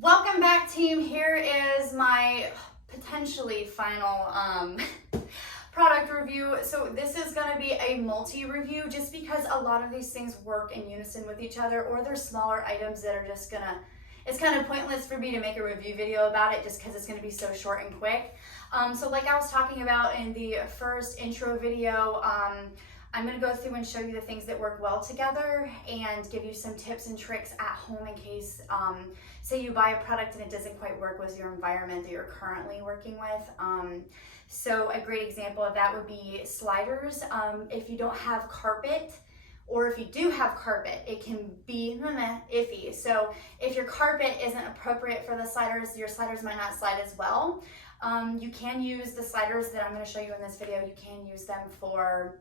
Welcome back, team. Here is my potentially final product review. So this is going to be a multi-review just because a lot of these things work in unison with each other, or they're smaller items that are just gonna, it's kind of pointless for me to make a review video about it just because it's going to be so short and quick. So like I was talking about in the first intro video, I'm going to go through and show you the things that work well together and give you some tips and tricks at home in case, say you buy a product and it doesn't quite work with your environment that you're currently working with. So a great example of that would be sliders. If you don't have carpet, or if you do have carpet, it can be iffy. So if your carpet isn't appropriate for the sliders, your sliders might not slide as well. You can use the sliders that I'm going to show you in this video. You can use them for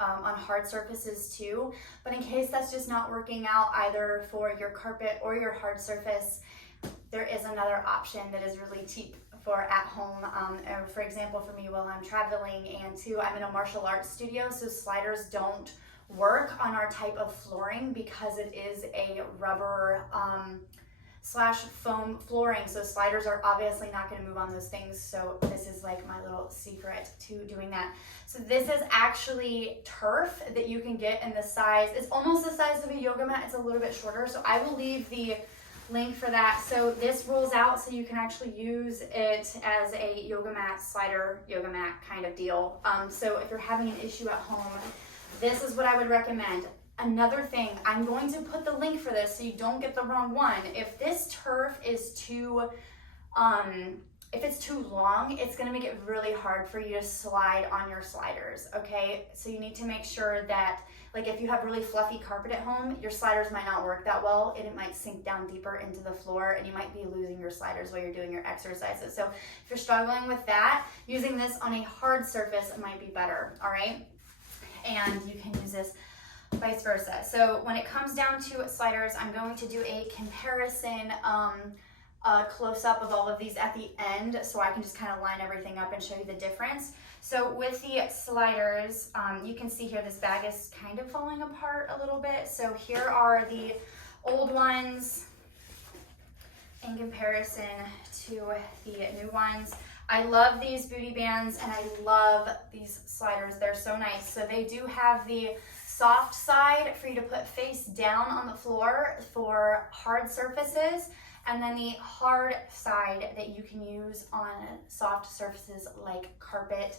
on hard surfaces too, but in case that's just not working out either for your carpet or your hard surface, there is another option that is really cheap for at home. For example, for me while I'm traveling, and too, I'm in a martial arts studio, so sliders don't work on our type of flooring because it is a rubber slash foam flooring, so sliders are obviously not going to move on those things. So this is like my little secret to doing that. So this is actually turf that you can get in the size, it's almost the size of a yoga mat, it's a little bit shorter, so I will leave the link for that. So this rolls out so you can actually use it as a yoga mat, slider yoga mat kind of deal. So if you're having an issue at home, this is what I would recommend. Another thing, I'm going to put the link for this so you don't get the wrong one. If this turf is too, if it's too long, it's gonna make it really hard for you to slide on your sliders, okay? So you need to make sure that, like if you have really fluffy carpet at home, your sliders might not work that well and it might sink down deeper into the floor and you might be losing your sliders while you're doing your exercises. So if you're struggling with that, using this on a hard surface might be better, all right? And you can use this vice versa. So when it comes down to sliders, I'm going to do a comparison close-up of all of these at the end so I can just kind of line everything up and show you the difference. So with the sliders, you can see here this bag is kind of falling apart a little bit. So here are the old ones in comparison to the new ones. I love these booty bands and I love these sliders. They're so nice. So they do have the soft side for you to put face down on the floor for hard surfaces, and then the hard side that you can use on soft surfaces like carpet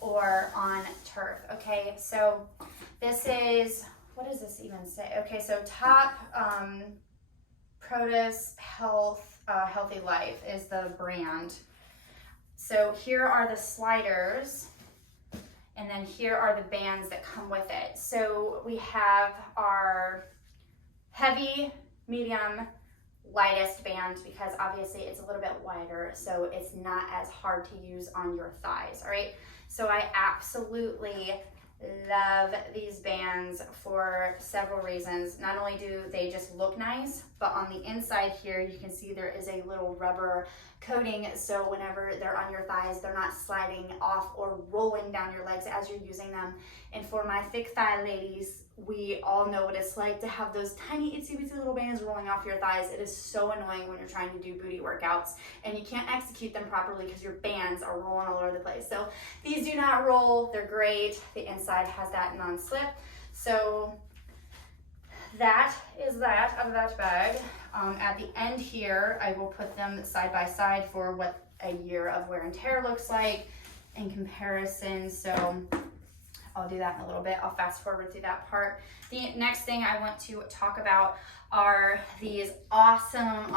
or on turf. Okay, so this is, what does this even say? Okay, so Top Produce Healthy Life is the brand. So here are the sliders, and then here are the bands that come with it. So we have our heavy, medium, lightest band because obviously it's a little bit wider, so it's not as hard to use on your thighs, all right? So I absolutely love these bands for several reasons. Not only do they just look nice, but on the inside here, you can see there is a little rubber coating. So whenever they're on your thighs, they're not sliding off or rolling down your legs as you're using them. And for my thick thigh ladies, we all know what it's like to have those tiny itsy bitsy little bands rolling off your thighs. It is so annoying when you're trying to do booty workouts and you can't execute them properly because your bands are rolling all over the place. So these do not roll, they're great. The inside has that non-slip. So that is that of that bag. At the end here, I will put them side by side for what a year of wear and tear looks like in comparison. So I'll do that in a little bit. I'll fast forward through that part. The next thing I want to talk about are these awesome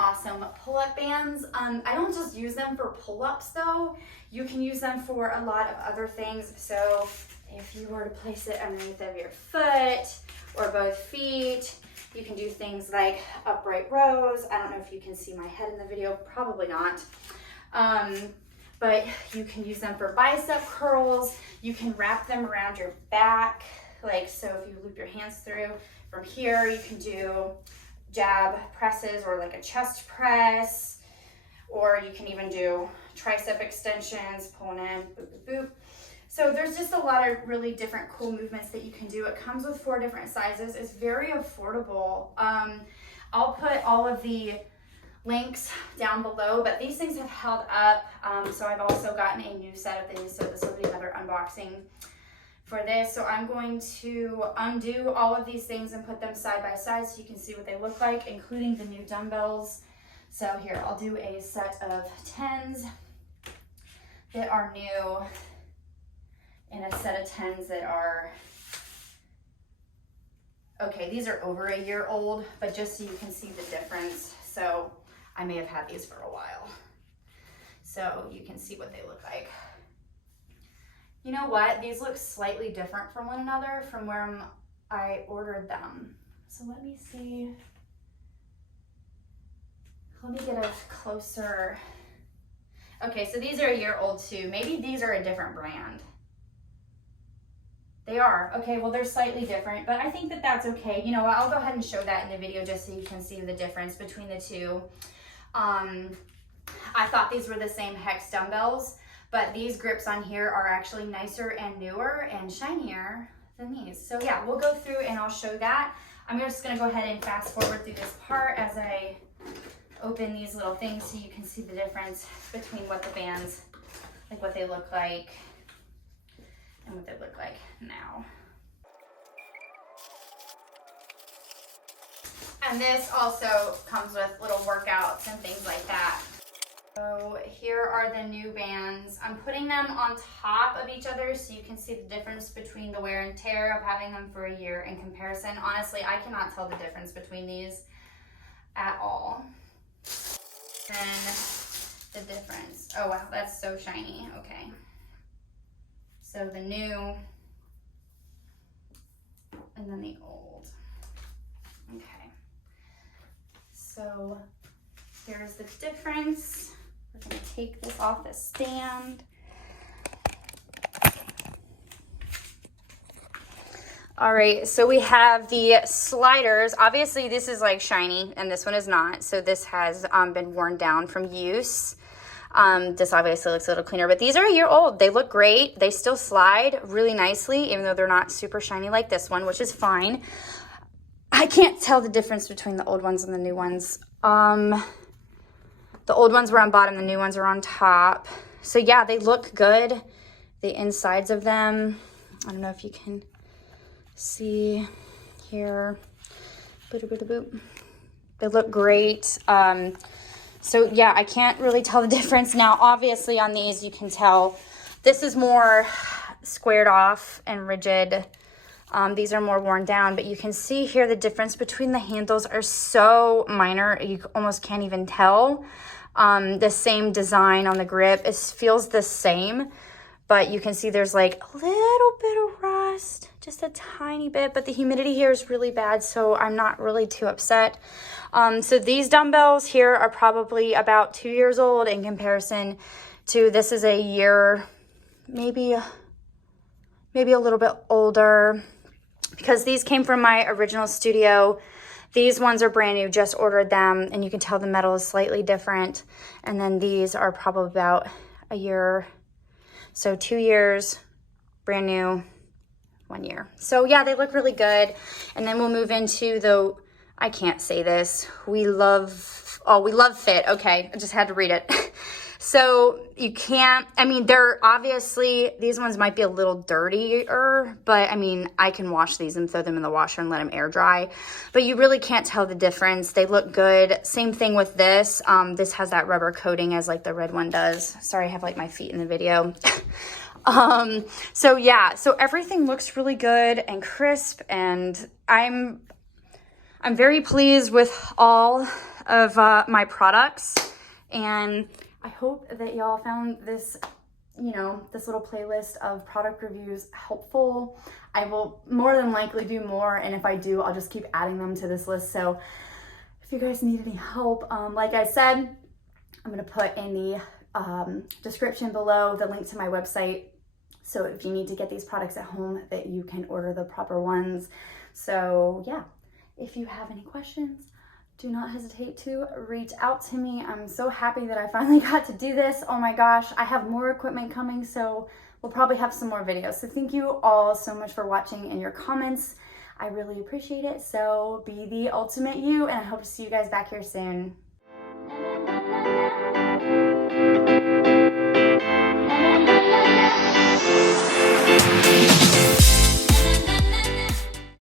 pull-up bands. I don't just use them for pull-ups though. You can use them for a lot of other things. So if you were to place it underneath of your foot or both feet, you can do things like upright rows. I don't know if you can see my head in the video, probably not. But you can use them for bicep curls. You can wrap them around your back. Like, so if you loop your hands through from here, you can do jab presses or like a chest press, or you can even do tricep extensions, pulling in, boop, boop, boop. So there's just a lot of really different cool movements that you can do. It comes with 4 different sizes. It's very affordable. I'll put all of the links down below, but these things have held up. So I've also gotten a new set of these, so this will be another unboxing for this. So I'm going to undo all of these things and put them side by side so you can see what they look like, including the new dumbbells. So here, I'll do a set of 10s that are new and a set of 10s that are, okay, these are over a year old, but just so you can see the difference. So I may have had these for a while. So you can see what they look like. You know what? These look slightly different from one another from where I ordered them. So let me see. Let me get a closer. Okay, so these are a year old too. Maybe these are a different brand. They are. Okay, well, they're slightly different, but I think that that's okay. You know what? I'll go ahead and show that in the video just so you can see the difference between the two. I thought these were the same Hex dumbbells, but these grips on here are actually nicer and newer and shinier than these. So yeah, we'll go through and I'll show that. I'm just gonna go ahead and fast forward through this part as I open these little things so you can see the difference between what the bands, like what they look like and what they look like now. And this also comes with little workouts and things like that. So here are the new bands. I'm putting them on top of each other so you can see the difference between the wear and tear of having them for a year in comparison. Honestly, I cannot tell the difference between these at all. And the difference. Oh wow, that's so shiny. Okay. So the new and then the old. Okay. So here's the difference. We're gonna take this off the stand. All right, so we have the sliders. Obviously this is like shiny and this one is not. So this has been worn down from use. This obviously looks a little cleaner, but these are a year old. They look great. They still slide really nicely, even though they're not super shiny like this one, which is fine. I can't tell the difference between the old ones and the new ones. The old ones were on bottom, the new ones are on top. So yeah, they look good. The insides of them, I don't know if you can see here. They look great. So yeah, I can't really tell the difference. Now, obviously on these, you can tell this is more squared off and rigid. These are more worn down, but you can see here the difference between the handles are so minor, you almost can't even tell. The same design on the grip, it feels the same, but you can see there's like a little bit of rust, just a tiny bit, but the humidity here is really bad, so I'm not really too upset. So these dumbbells here are probably about 2 years old in comparison to this is a year, maybe a little bit older, because these came from my original studio. These ones are brand new, just ordered them, and you can tell the metal is slightly different. And then these are probably about a year, so 2 years, brand new, 1 year. So yeah, they look really good. And then we'll move into the, I can't say this, we love fit. Okay, I just had to read it. So you can't, I mean, they're obviously, these ones might be a little dirtier, but I mean, I can wash these and throw them in the washer and let them air dry, but you really can't tell the difference. They look good. Same thing with this. This has that rubber coating as like the red one does. Sorry, I have like my feet in the video. So yeah, so everything looks really good and crisp, and I'm very pleased with all of my products, and I hope that y'all found this, you know, this little playlist of product reviews helpful. I will more than likely do more, and if I do, I'll just keep adding them to this list. So if you guys need any help, like I said, I'm gonna put in the description below the link to my website. So if you need to get these products at home, that you can order the proper ones. So yeah, if you have any questions, do not hesitate to reach out to me. I'm so happy that I finally got to do this. Oh my gosh, I have more equipment coming, so we'll probably have some more videos. So thank you all so much for watching and your comments. I really appreciate it. So be the ultimate you, and I hope to see you guys back here soon.